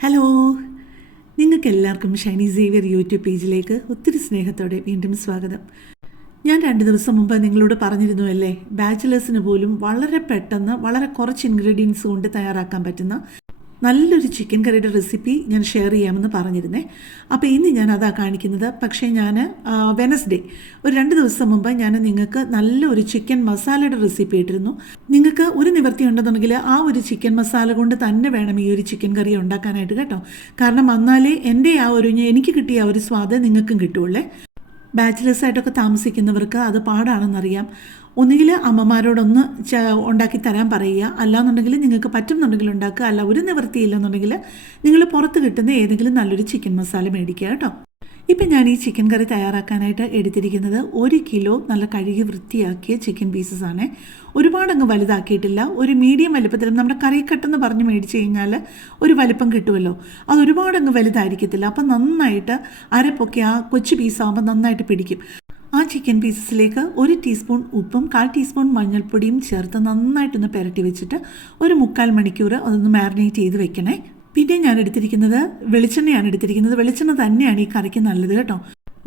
Hello നിങ്ങൾക്ക് എല്ലാവർക്കും Shiny Xavier YouTube പേജിലേക്ക് ഒത്തിരി സ്നേഹത്തോടെ വീണ്ടും സ്വാഗതം. ഞാൻ രണ്ട് ദിവസം മുമ്പ് നിങ്ങളോട് പറഞ്ഞിരുന്നു അല്ലേ ബാച്ചിലേഴ്സിന് പോലും വളരെ പെട്ടെന്ന് വളരെ കുറച്ച് ഇൻഗ്രീഡിയൻസ് കൊണ്ട് തയ്യാറാക്കാൻ പറ്റുന്ന നല്ലൊരു ചിക്കൻ കറിയുടെ റെസിപ്പി ഞാൻ ഷെയർ ചെയ്യാമെന്ന് പറഞ്ഞിരുന്നേ. അപ്പോൾ ഇന്ന് ഞാൻ അതാ കാണിക്കുന്നത്. പക്ഷേ ഞാൻ വെനസ്ഡേ ഒരു രണ്ട് ദിവസം മുമ്പ് ഞാൻ നിങ്ങൾക്ക് നല്ല ഒരു ചിക്കൻ മസാലയുടെ റെസിപ്പി ഇട്ടിരുന്നു. നിങ്ങൾക്ക് ഒരു നിവർത്തി ഉണ്ടെന്നുണ്ടെങ്കിൽ ആ ഒരു ചിക്കൻ മസാല കൊണ്ട് തന്നെ വേണം ഈ ഒരു ചിക്കൻ കറി ഉണ്ടാക്കാനായിട്ട് കേട്ടോ. കാരണം എന്നാലേ എന്റെ ആ ഒരു എനിക്ക് കിട്ടിയ ആ ഒരു സ്വാദ് നിങ്ങൾക്കും കിട്ടുള്ളേ ബാച്ചിലേഴ്സ് ആയിട്ടൊക്കെ താമസിക്കുന്നവർക്ക് അത് പാടാണെന്നറിയാം. ഒന്നുകിൽ അമ്മമാരോടൊന്ന് ഉണ്ടാക്കി തരാൻ പറയുക. അല്ലാന്നുണ്ടെങ്കിൽ നിങ്ങൾക്ക് പറ്റുന്നുണ്ടെങ്കിൽ ഉണ്ടാക്കുക. അല്ല ഒരു നിവൃത്തിയില്ലെന്നുണ്ടെങ്കിൽ നിങ്ങൾ പുറത്ത് കിട്ടുന്ന ഏതെങ്കിലും നല്ലൊരു ചിക്കൻ മസാല മേടിക്കുക കേട്ടോ. ഇപ്പം ഞാൻ ഈ ചിക്കൻ കറി തയ്യാറാക്കാനായിട്ട് എടുത്തിരിക്കുന്നത് ഒരു കിലോ നല്ല കഴുകി വൃത്തിയാക്കിയ ചിക്കൻ പീസസ് ആണ്. ഒരുപാട് അങ്ങ് വലുതാക്കിയിട്ടില്ല. ഒരു മീഡിയം വലുപ്പത്തിൽ നമ്മുടെ കറിക്കട്ടെന്ന് പറഞ്ഞ് മേടിച്ച് കഴിഞ്ഞാൽ ഒരു വലുപ്പം കിട്ടുമല്ലോ. അത് ഒരുപാട് അങ്ങ് വലുതായിരിക്കത്തില്ല. അപ്പം നന്നായിട്ട് അരപ്പൊക്കെ ആ കൊച്ചു പീസാകുമ്പോൾ നന്നായിട്ട് പിടിക്കും. ആ ചിക്കൻ പീസസിലേക്ക് ഒരു ടീസ്പൂൺ ഉപ്പും കാൽ ടീസ്പൂൺ മഞ്ഞൾപ്പൊടിയും ചേർത്ത് നന്നായിട്ടൊന്ന് പുരട്ടി വെച്ചിട്ട് ഒരു മുക്കാൽ മണിക്കൂർ അതൊന്ന് മാരിനേറ്റ് ചെയ്ത് വെക്കണേ. പിന്നെ ഞാൻ എടുത്തിരിക്കുന്നത് വെളിച്ചെണ്ണയാണ് എടുത്തിരിക്കുന്നത്. വെളിച്ചെണ്ണ തന്നെയാണ് ഈ കറിക്ക് നല്ലത് കേട്ടോ.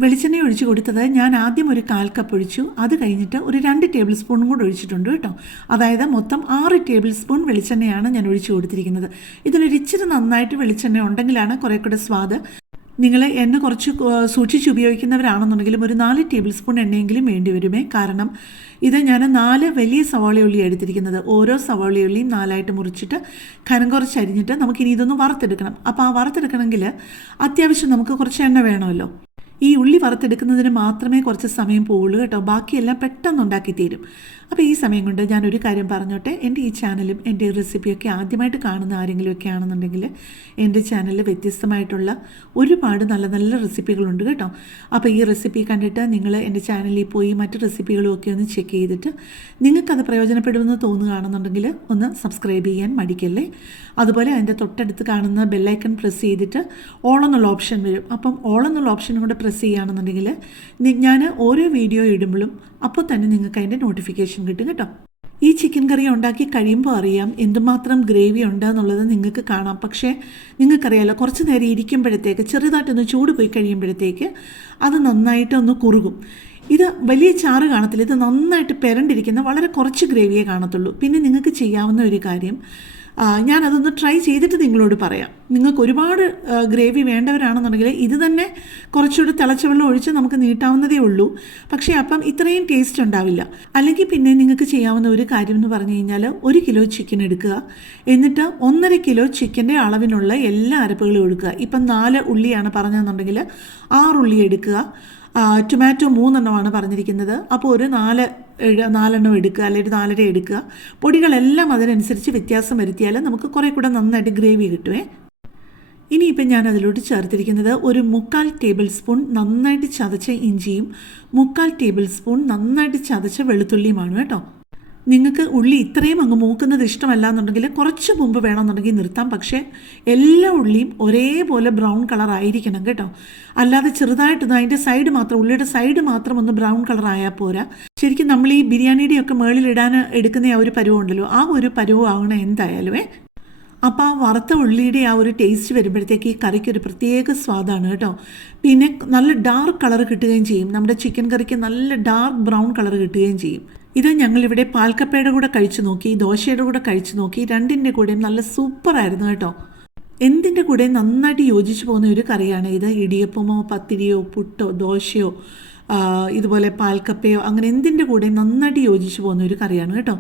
വെളിച്ചെണ്ണ ഒഴിച്ചു കൊടുത്തത് ഞാൻ ആദ്യം ഒരു കാൽ കപ്പ് ഒഴിച്ചു. അത് കഴിഞ്ഞിട്ട് ഒരു രണ്ട് ടേബിൾ സ്പൂണും കൂടെ ഒഴിച്ചിട്ടുണ്ട് കേട്ടോ. അതായത് മൊത്തം ആറ് ടേബിൾ സ്പൂൺ വെളിച്ചെണ്ണയാണ് ഞാൻ ഒഴിച്ചു കൊടുത്തിരിക്കുന്നത്. ഇതിലൊരിച്ചിരി നന്നായിട്ട് വെളിച്ചെണ്ണ ഉണ്ടെങ്കിലാണ് കുറേ കൂടെ സ്വാദ്. നിങ്ങൾ എണ്ണ കുറച്ച് സൂക്ഷിച്ച് ഉപയോഗിക്കുന്നവരാണെന്നുണ്ടെങ്കിലും ഒരു നാല് ടേബിൾ സ്പൂൺ എണ്ണയെങ്കിലും വേണ്ടി വരുമേ. കാരണം ഇത് ഞാൻ നാല് വലിയ സവാളയുള്ളി എടുത്തിരിക്കുന്നത്. ഓരോ സവാളയുള്ളിയും നാലായിട്ട് മുറിച്ചിട്ട് കനം കുറച്ച് അരിഞ്ഞിട്ട് നമുക്കിനി ഇതൊന്ന് വറുത്തെടുക്കണം. അപ്പോൾ ആ വറുത്തെടുക്കണമെങ്കിൽ അത്യാവശ്യം നമുക്ക് കുറച്ച് എണ്ണ വേണമല്ലോ. ഈ ഉള്ളി വറുത്തെടുക്കുന്നതിന് മാത്രമേ കുറച്ച് സമയം പോവുള്ളൂ കേട്ടോ. ബാക്കിയെല്ലാം പെട്ടെന്ന് ഉണ്ടാക്കി തീരും അപ്പോൾ ഈ സമയം കൊണ്ട് ഞാൻ ഒരു കാര്യം പറഞ്ഞോട്ടെ. എന്റെ ഈ ചാനലും എന്റെ റെസിപ്പിയൊക്കെ ആദ്യമായിട്ട് കാണുന്ന ആരെങ്കിലുമൊക്കെ ആണെന്നുണ്ടെങ്കിൽ എന്റെ ചാനലിൽ വ്യത്യസ്തമായിട്ടുള്ള ഒരുപാട് നല്ല നല്ല റെസിപ്പികളുണ്ട് കേട്ടോ. അപ്പോൾ ഈ റെസിപ്പി കണ്ടിട്ട് നിങ്ങൾ എന്റെ ചാനലിൽ പോയി മറ്റ് റെസിപ്പികളും ഒക്കെ ഒന്ന് ചെക്ക് ചെയ്തിട്ട് നിങ്ങൾക്കത് പ്രയോജനപ്പെടുമെന്ന് തോന്നുകയാണെന്നുണ്ടെങ്കിൽ ഒന്ന് സബ്സ്ക്രൈബ് ചെയ്യാൻ മടിക്കല്ലേ? അതുപോലെ അതിന്റെ തൊട്ടടുത്ത് കാണുന്ന ബെല്ലൈക്കൺ പ്രസ് ചെയ്തിട്ട് ഓൾ എന്നുള്ള ഓപ്ഷൻ വരും. അപ്പം ഓൾ എന്നുള്ള ഓപ്ഷനും കൂടെ പ്രസ് ചെയ്യുകയാണെന്നുണ്ടെങ്കിൽ ഞാൻ ഓരോ വീഡിയോ ഇടുമ്പോഴും അപ്പോൾ തന്നെ നിങ്ങൾക്ക് അതിന്റെ നോട്ടിഫിക്കേഷൻ കിട്ടും കേട്ടോ. ഈ ചിക്കൻ കറി ഉണ്ടാക്കി കഴിയുമ്പോൾ അറിയാം എന്തുമാത്രം ഗ്രേവി ഉണ്ട് എന്നുള്ളത് നിങ്ങൾക്ക് കാണാം. പക്ഷേ നിങ്ങൾക്കറിയാലോ കുറച്ച് നേരം ഇരിക്കുമ്പോഴത്തേക്ക് ചെറുതായിട്ടൊന്ന് ചൂട് പോയി കഴിയുമ്പോഴത്തേക്ക് അത് നന്നായിട്ടൊന്ന് കുറുകും. ഇത് വലിയ ചാറ് കാണത്തില്ല. ഇത് നന്നായിട്ട് പെരണ്ടിരിക്കുന്ന വളരെ കുറച്ച് ഗ്രേവിയെ കാണത്തുള്ളൂ. പിന്നെ നിങ്ങൾക്ക് ചെയ്യാവുന്ന ഒരു കാര്യം ഞാനതൊന്ന് ട്രൈ ചെയ്തിട്ട് നിങ്ങളോട് പറയാം. നിങ്ങൾക്ക് ഒരുപാട് ഗ്രേവി വേണ്ടവരാണെന്നുണ്ടെങ്കിൽ ഇത് തന്നെ കുറച്ചുകൂടി തിളച്ച വെള്ളം ഒഴിച്ച് നമുക്ക് നീട്ടാവുന്നതേ ഉള്ളൂ. പക്ഷേ അപ്പം ഇത്രയും ടേസ്റ്റ് ഉണ്ടാവില്ല. അല്ലെങ്കിൽ പിന്നെ നിങ്ങൾക്ക് ചെയ്യാവുന്ന ഒരു കാര്യം എന്ന് പറഞ്ഞു കഴിഞ്ഞാൽ ഒരു കിലോ ചിക്കൻ എടുക്കുക. എന്നിട്ട് ഒന്നര കിലോ ചിക്കന്റെ അളവിനുള്ള എല്ലാ അരപ്പുകളും എടുക്കുക ഇപ്പം നാല് ഉള്ളിയാണ് പറഞ്ഞതെന്നുണ്ടെങ്കിൽ ആറുള്ളി എടുക്കുക. ടൊമാറ്റോ മൂന്നെണ്ണമാണ് പറഞ്ഞിരിക്കുന്നത്. അപ്പോൾ ഒരു നാല് നാലെണ്ണം എടുക്കുക അല്ലെങ്കിൽ നാലര എടുക്കുക. പൊടികളെല്ലാം അതിനനുസരിച്ച് വ്യത്യാസം വരുത്തിയാൽ നമുക്ക് കുറേ കൂടെ നന്നായിട്ട് ഗ്രേവി കിട്ടുമേ ഇനിയിപ്പം ഞാൻ അതിലോട്ട് ചേർത്തിരിക്കുന്നത് ഒരു മുക്കാൽ ടേബിൾ സ്പൂൺ നന്നായിട്ട് ചതച്ച ഇഞ്ചിയും മുക്കാൽ ടേബിൾ സ്പൂൺ നന്നായിട്ട് ചതച്ച വെളുത്തുള്ളിയുമാണ് കേട്ടോ. നിങ്ങൾക്ക് ഉള്ളി ഇത്രയും അങ്ങ് മൂക്കുന്നത് ഇഷ്ടമല്ല എന്നുണ്ടെങ്കിൽ കുറച്ച് മുമ്പ് വേണമെന്നുണ്ടെങ്കിൽ നിർത്താം. പക്ഷേ എല്ലാ ഉള്ളിയും ഒരേപോലെ ബ്രൗൺ കളർ ആയിരിക്കണം കേട്ടോ. അല്ലാതെ ചെറുതായിട്ടൊന്ന് അതിന്റെ സൈഡ് മാത്രം ഉള്ളിയുടെ സൈഡ് മാത്രം ഒന്ന് ബ്രൗൺ കളർ ആയാൽ പോരാ. നമ്മൾ ഈ ബിരിയാണിയുടെയൊക്കെ മേളിലിടാൻ എടുക്കുന്ന ആ ഒരു പരുവുണ്ടല്ലോ ആ ഒരു പരുവ് ആവണം ഏ? അപ്പോൾ ആ വറുത്ത ഉള്ളിയുടെ ആ ഒരു ടേസ്റ്റ് വരുമ്പോഴത്തേക്ക് ഈ കറിക്ക് ഒരു പ്രത്യേക സ്വാദാണ് കേട്ടോ. പിന്നെ നല്ല ഡാർക്ക് കളർ കിട്ടുകയും ചെയ്യും. നമ്മുടെ ചിക്കൻ കറിക്ക് നല്ല ഡാർക്ക് ബ്രൗൺ കളർ കിട്ടുകയും ചെയ്യും. ഇത് ഞങ്ങളിവിടെ പാൽക്കപ്പയുടെ കൂടെ കഴിച്ചു നോക്കി ദോശയുടെ കൂടെ കഴിച്ചു നോക്കി രണ്ടിന്റെ കൂടെയും നല്ല സൂപ്പറായിരുന്നു കേട്ടോ. എന്തിന്റെ കൂടെ നന്നായിട്ട് യോജിച്ചു പോകുന്ന ഒരു കറിയാണ് ഇത്? ഇടിയപ്പമോ പത്തിരിയോ പുട്ടോ ദോശയോ ഇതുപോലെ പാൽക്കപ്പയോ അങ്ങനെ എന്തിന്റെ കൂടെ നന്നായിട്ട് യോജിച്ച് പോകുന്ന ഒരു കറിയാണ് കേട്ടോ.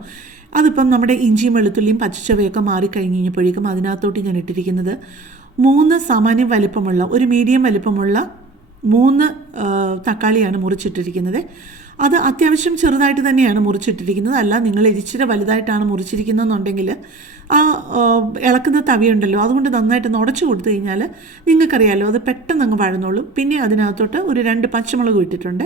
അതിപ്പം നമ്മുടെ ഇഞ്ചിയും വെളുത്തുള്ളിയും പച്ചച്ചവയൊക്കെ മാറിക്കഴിഞ്ഞ് കഴിഞ്ഞപ്പോഴേക്കും അതിനകത്തോട്ട് ഞാൻ ഇട്ടിരിക്കുന്നത് മൂന്ന് സാമാന്യം വലിപ്പമുള്ള ഒരു മീഡിയം വലിപ്പമുള്ള മൂന്ന് തക്കാളിയാണ് മുറിച്ചിട്ടിരിക്കുന്നത്. അത് അത്യാവശ്യം ചെറുതായിട്ട് തന്നെയാണ് മുറിച്ചിട്ടിരിക്കുന്നത്. അല്ല നിങ്ങൾ ഇച്ചിരി വലുതായിട്ടാണ് മുറിച്ചിരിക്കുന്നതെന്നുണ്ടെങ്കിൽ ആ ഇളക്കുന്ന തവിയുണ്ടല്ലോ അതുകൊണ്ട് നന്നായിട്ട് ഉടച്ചു കൊടുത്തു കഴിഞ്ഞാൽ നിങ്ങൾക്കറിയാമല്ലോ അത് പെട്ടെന്ന് അങ്ങ് വഴന്നോളും. പിന്നെ അതിനകത്തോട്ട് ഒരു രണ്ട് പച്ചമുളക് ഇട്ടിട്ടുണ്ട്.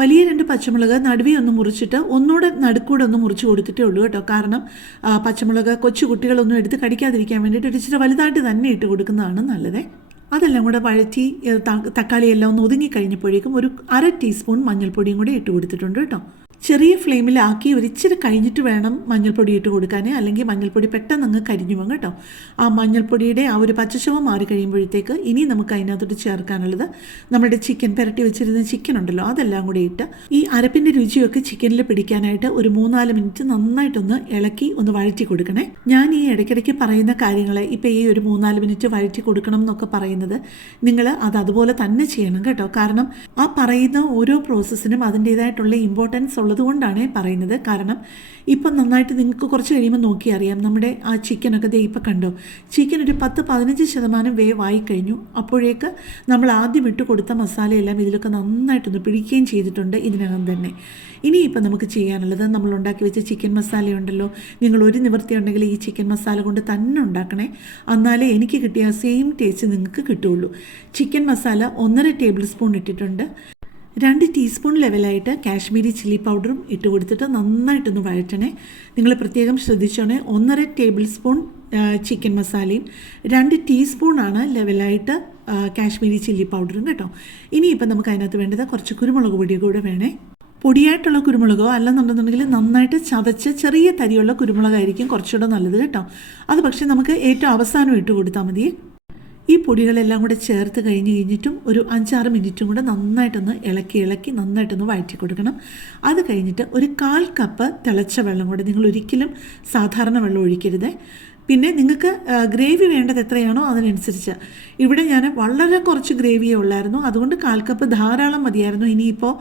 വലിയ രണ്ട് പച്ചമുളക് നടുവി ഒന്ന് മുറിച്ചിട്ട് ഒന്നുകൂടെ നടുക്കൂടെ ഒന്ന് മുറിച്ച് കൊടുത്തിട്ടേ ഉള്ളൂ കേട്ടോ. കാരണം പച്ചമുളക് കൊച്ചു കുട്ടികളൊന്നും എടുത്ത് കടിക്കാതിരിക്കാൻ വേണ്ടിയിട്ട് ഇച്ചിരി വലുതായിട്ട് തന്നെ ഇട്ട് കൊടുക്കുന്നതാണ് നല്ലത്. അതെല്ലാം കൂടെ വഴറ്റി തക്കാളിയെല്ലാം ഒന്ന് ഒതുങ്ങി കഴിഞ്ഞപ്പോഴേക്കും ഒരു അര ടീസ്പൂൺ മഞ്ഞൾപ്പൊടിയും കൂടി ഇട്ട് കൊടുത്തിട്ടുണ്ട് കേട്ടോ. ചെറിയ ഫ്ലെയിമിലാക്കി ഒരിച്ചിരി കഴിഞ്ഞിട്ട് വേണം മഞ്ഞൾപ്പൊടി ഇട്ട് കൊടുക്കാനേ. അല്ലെങ്കിൽ മഞ്ഞൾപ്പൊടി പെട്ടെന്ന് അങ്ങ് കരിഞ്ഞു പോകും കേട്ടോ. ആ മഞ്ഞൾപ്പൊടിയുടെ ആ ഒരു പച്ചശവം മാറി കഴിയുമ്പോഴത്തേക്ക് ഇനി നമുക്ക് അതിനകത്തോട്ട് ചേർക്കാനുള്ളത് നമ്മുടെ ചിക്കൻ പുരട്ടി വെച്ചിരുന്ന ചിക്കൻ ഉണ്ടല്ലോ അതെല്ലാം കൂടി ഇട്ട് ഈ അരപ്പിന്റെ രുചിയൊക്കെ ചിക്കനിൽ പിടിക്കാനായിട്ട് ഒരു മൂന്നാൽ മിനിറ്റ് നന്നായിട്ടൊന്ന് ഇളക്കി ഒന്ന് വഴറ്റി കൊടുക്കണേ. ഞാൻ ഈ ഇടയ്ക്കിടയ്ക്ക് പറയുന്ന കാര്യങ്ങളെ ഇപ്പോൾ ഈ ഒരു മൂന്നാൽ മിനിറ്റ് വഴറ്റി കൊടുക്കണം എന്നൊക്കെ പറയുന്നത് നിങ്ങൾ അത് അതുപോലെ തന്നെ ചെയ്യണം കേട്ടോ. കാരണം ആ പറയുന്ന ഓരോ പ്രോസസ്സിനും അതിന്റേതായിട്ടുള്ള ഇമ്പോർട്ടൻസ് ഉള്ളത് കൊണ്ടാണ് പറയുന്നത്. കാരണം ഇപ്പം നന്നായിട്ട് നിങ്ങൾക്ക് കുറച്ച് കഴിയുമ്പോൾ നോക്കി അറിയാം. നമ്മുടെ ആ ചിക്കനൊക്കെ ദേ ഇപ്പം കണ്ടോ? ചിക്കൻ ഒരു പത്ത് പതിനഞ്ച് ശതമാനം വേവായി കഴിഞ്ഞു അപ്പോഴേക്ക് നമ്മൾ ആദ്യം ഇട്ട് കൊടുത്ത മസാലയെല്ലാം ഇതിലൊക്കെ നന്നായിട്ടൊന്ന് പിടിക്കുകയും ചെയ്തിട്ടുണ്ട് ഇതിനകം തന്നെ. ഇനിയിപ്പം നമുക്ക് ചെയ്യാനുള്ളത് നമ്മൾ ഉണ്ടാക്കി വെച്ച ചിക്കൻ മസാലയുണ്ടല്ലോ. നിങ്ങൾ ഒരു നിവൃത്തി ഉണ്ടെങ്കിൽ ഈ ചിക്കൻ മസാല കൊണ്ട് തന്നെ ഉണ്ടാക്കണേ. എന്നാലേ എനിക്ക് കിട്ടിയ സെയിം ടേസ്റ്റ് നിങ്ങൾക്ക് കിട്ടുള്ളൂ ചിക്കൻ മസാല ഒന്നര ടേബിൾ സ്പൂൺ ഇട്ടിട്ടുണ്ട്. രണ്ട് ടീസ്പൂൺ ലെവലായിട്ട് കാശ്മീരി ചില്ലി പൗഡറും ഇട്ട് കൊടുത്തിട്ട് നന്നായിട്ടൊന്ന് വഴറ്റണേ. നിങ്ങൾ പ്രത്യേകം ശ്രദ്ധിച്ചോണേ. ഒന്നര ടേബിൾ സ്പൂൺ ചിക്കൻ മസാലയും രണ്ട് ടീസ്പൂണാണ് ലെവലായിട്ട് കാശ്മീരി ചില്ലി പൗഡറും കേട്ടോ. ഇനിയിപ്പം നമുക്ക് അതിനകത്ത് വേണ്ടത് കുറച്ച് കുരുമുളക് പൊടി കൂടെ വേണേ. പൊടിയായിട്ടുള്ള കുരുമുളകോ അല്ലെന്നുണ്ടെന്നുണ്ടെങ്കിൽ നന്നായിട്ട് ചതച്ച് ചെറിയ തരിയുള്ള കുരുമുളകായിരിക്കും കുറച്ചുകൂടെ നല്ലത് കേട്ടോ. അത് പക്ഷേ നമുക്ക് ഏറ്റവും അവസാനം ഇട്ട് കൊടുത്താൽ മതി ഈ പൊടികളെല്ലാം കൂടെ ചേർത്ത് കഴിഞ്ഞ് കഴിഞ്ഞിട്ടും ഒരു അഞ്ചാറ് മിനിറ്റും കൂടെ നന്നായിട്ടൊന്ന് ഇളക്കി ഇളക്കി നന്നായിട്ടൊന്ന് വഴറ്റി കൊടുക്കണം. അത് കഴിഞ്ഞിട്ട് ഒരു കാൽ കപ്പ് തിളച്ച വെള്ളം കൂടെ നിങ്ങൾ ഒരിക്കലും സാധാരണ വെള്ളം ഒഴിക്കരുത്. പിന്നെ നിങ്ങൾക്ക് ഗ്രേവി വേണ്ടത് എത്രയാണോ അതിനനുസരിച്ച്. ഇവിടെ ഞാൻ വളരെ കുറച്ച് ഗ്രേവിയേ ഉള്ളായിരുന്നു. അതുകൊണ്ട് കാൽ കപ്പ് ധാരാളം മതിയായിരുന്നു. ഇനിയിപ്പോൾ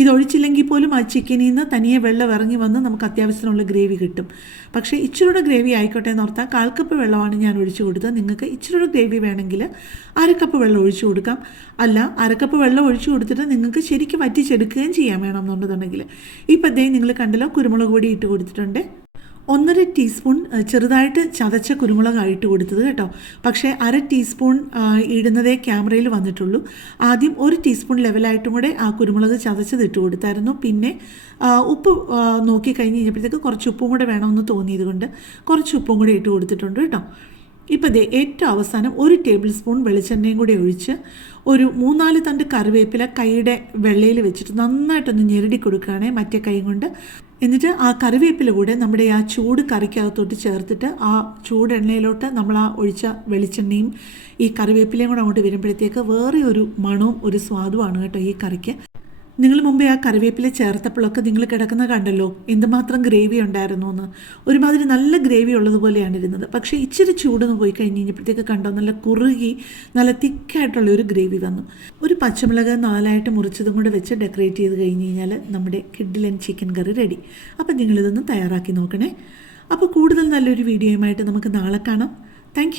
ഇതൊഴിച്ചില്ലെങ്കിൽ പോലും ആ ചിക്കനിൽ നിന്ന് തനിയെ വെള്ളം ഇറങ്ങി വന്ന് നമുക്ക് അത്യാവശ്യത്തിനുള്ള ഗ്രേവി കിട്ടും. പക്ഷേ ഇച്ചിരൂടെ ഗ്രേവി ആയിക്കോട്ടെ എന്ന് ഓർത്താൽ കാൽ കപ്പ് വെള്ളമാണ് ഞാൻ ഒഴിച്ചു കൊടുത്തത്. നിങ്ങൾക്ക് ഇച്ചിരൂടെ ഗ്രേവി വേണമെങ്കിൽ അരക്കപ്പ് വെള്ളം ഒഴിച്ചു കൊടുക്കാം. അല്ല അരക്കപ്പ് വെള്ളം ഒഴിച്ചു കൊടുത്തിട്ട് നിങ്ങൾക്ക് ശരിക്കും വറ്റിച്ചെടുക്കുകയും ചെയ്യാൻ വേണമെന്നുണ്ടെന്നുണ്ടെങ്കിൽ. ഇപ്പം ദേ നിങ്ങൾ കണ്ടല്ലോ കുരുമുളക് പൊടി ഇട്ട് കൊടുത്തിട്ടുണ്ട്. ഒന്നര ടീസ്പൂൺ ചെറുതായിട്ട് ചതച്ച കുരുമുളക് ആയിട്ട് കൊടുത്തത് കേട്ടോ. പക്ഷേ അര ടീസ്പൂൺ ഇടുന്നതേ ക്യാമറയിൽ വന്നിട്ടുള്ളൂ. ആദ്യം ഒരു ടീസ്പൂൺ ലെവലായിട്ടും കൂടെ ആ കുരുമുളക് ചതച്ചത് ഇട്ട് കൊടുത്തായിരുന്നു. പിന്നെ ഉപ്പ് നോക്കി കഴിഞ്ഞ് കഴിഞ്ഞപ്പോഴത്തേക്ക് കുറച്ച് ഉപ്പും കൂടെ വേണമെന്ന് തോന്നിയത് കൊണ്ട് കുറച്ച് ഉപ്പും കൂടെ ഇട്ട് കൊടുത്തിട്ടുണ്ട് കേട്ടോ. ഇപ്പോൾ ദേ ഏറ്റവും അവസാനം ഒരു ടേബിൾ സ്പൂൺ വെളിച്ചെണ്ണയും കൂടി ഒഴിച്ച് ഒരു മൂന്നാൽ തണ്ട് കറിവേപ്പില കൈയുടെ വെള്ളയിൽ വെച്ചിട്ട് നന്നായിട്ടൊന്ന് ഞെരടി കൊടുക്കുകയാണെങ്കിൽ മറ്റേ കൈ കൊണ്ട്. എന്നിട്ട് ആ കറിവേപ്പില കൂടെ നമ്മുടെ ആ ചൂട് കറിക്കകത്തോട്ട് ചേർത്തിട്ട് ആ ചൂട് എണ്ണയിലോട്ട് നമ്മൾ ആ ഒഴിച്ച വെളിച്ചെണ്ണയും ഈ കറിവേപ്പിലയും കൂടെ അങ്ങോട്ട് വരുമ്പോഴത്തേക്ക് വേറെ ഒരു മണവും ഒരു സ്വാദുമാണ് കേട്ടോ ഈ കറിക്ക്. നിങ്ങൾ മുമ്പേ ആ കറിവേപ്പില ചേർത്തപ്പോഴൊക്കെ നിങ്ങൾ കിടക്കുന്ന കണ്ടല്ലോ. എന്തുമാത്രം ഗ്രേവി ഉണ്ടായിരുന്നു എന്ന്. ഒരുമാതിരി നല്ല ഗ്രേവി ഉള്ളതുപോലെയാണ് ഇരുന്നത് പക്ഷേ ഇച്ചിരി ചൂടൊന്ന് പോയി കഴിഞ്ഞ് കഴിഞ്ഞപ്പോഴത്തേക്ക് കണ്ടോ നല്ല കുറുകി നല്ല തിക്കായിട്ടുള്ള ഒരു ഗ്രേവി വന്നു. ഒരു പച്ചമുളക് നാലായിട്ട് മുറിച്ചതും കൂടെ വെച്ച് ഡെക്കറേറ്റ് ചെയ്ത് കഴിഞ്ഞ് കഴിഞ്ഞാൽ നമ്മുടെ കിഡിലൻ ചിക്കൻ കറി റെഡി. അപ്പം നിങ്ങളിതൊന്ന് തയ്യാറാക്കി നോക്കണേ. അപ്പോൾ കൂടുതൽ നല്ലൊരു വീഡിയോയുമായിട്ട് നമുക്ക് നാളെ കാണാം. താങ്ക്